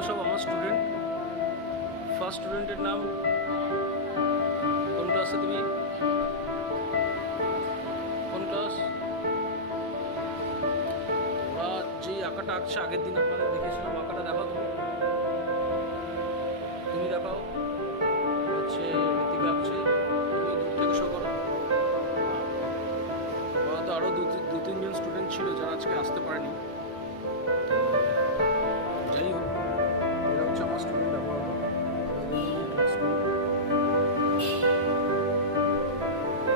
এগুলো সব আমার স্টুডেন্ট। ফার্স্ট স্টুডেন্টের নাম কোন ক্লাসে তুমি? কোন ক্লাস? ওরা যেই আঁকাটা আঁকছে আগের দিন আপনাদের দেখেছিলাম, আঁকাটা দেখাও তুমি। তুমি দেখাও। হচ্ছে ঋতিকা আঁকছে, তুমি দূর থেকে শো করো। ওরা তো আরও দু তিনজন স্টুডেন্ট ছিল যারা আজকে আসতে পারেনি। যাই হোক, এরা হচ্ছে আমার স্টুডেন্ট আপাতত।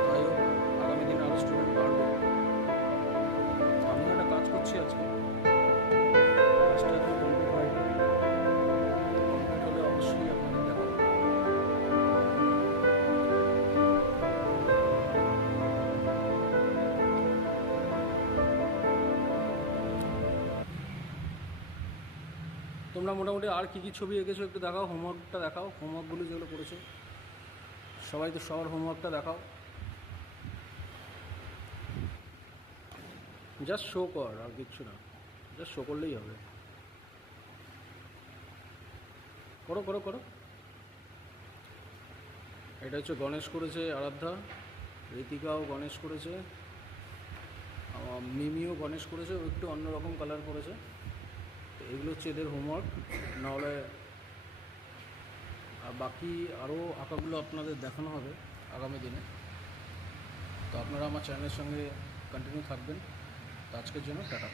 যাই হোক, আগামী দিন আরও স্টুডেন্ট বাড়বে। আমি একটা কাজ করছি আজকে, কাজটা এখন কমপ্লিট হয়নি। কমপ্লিট হলে অবশ্যই আপনাদের দেখাবো। তোমরা মোটামুটি আর কী কী ছবি এঁকেছো একটু দেখাও, হোমওয়ার্কটা দেখাও, হোমওয়ার্কগুলো যেগুলো করেছো। সবাই তো সবার হোমওয়ার্কটা দেখাও। জাস্ট শো কর, আর কিচ্ছু না, জাস্ট শো করলেই হবে। করো করো করো। এটা হচ্ছে গণেশ করেছে আরাধ্যা, ঋতিকাও গণেশ করেছে, মিমিও গণেশ করেছে, ও একটু অন্যরকম কালার করেছে। তো এগুলো হচ্ছে এদের হোমওয়ার্ক। নাহলে বাকি আরও আঁকাগুলো আপনাদের দেখানো হবে আগামী দিনে। তো আপনারা আমার চ্যানেলের সঙ্গে কন্টিনিউ থাকবেন। তো আজকের জন্য টাটা।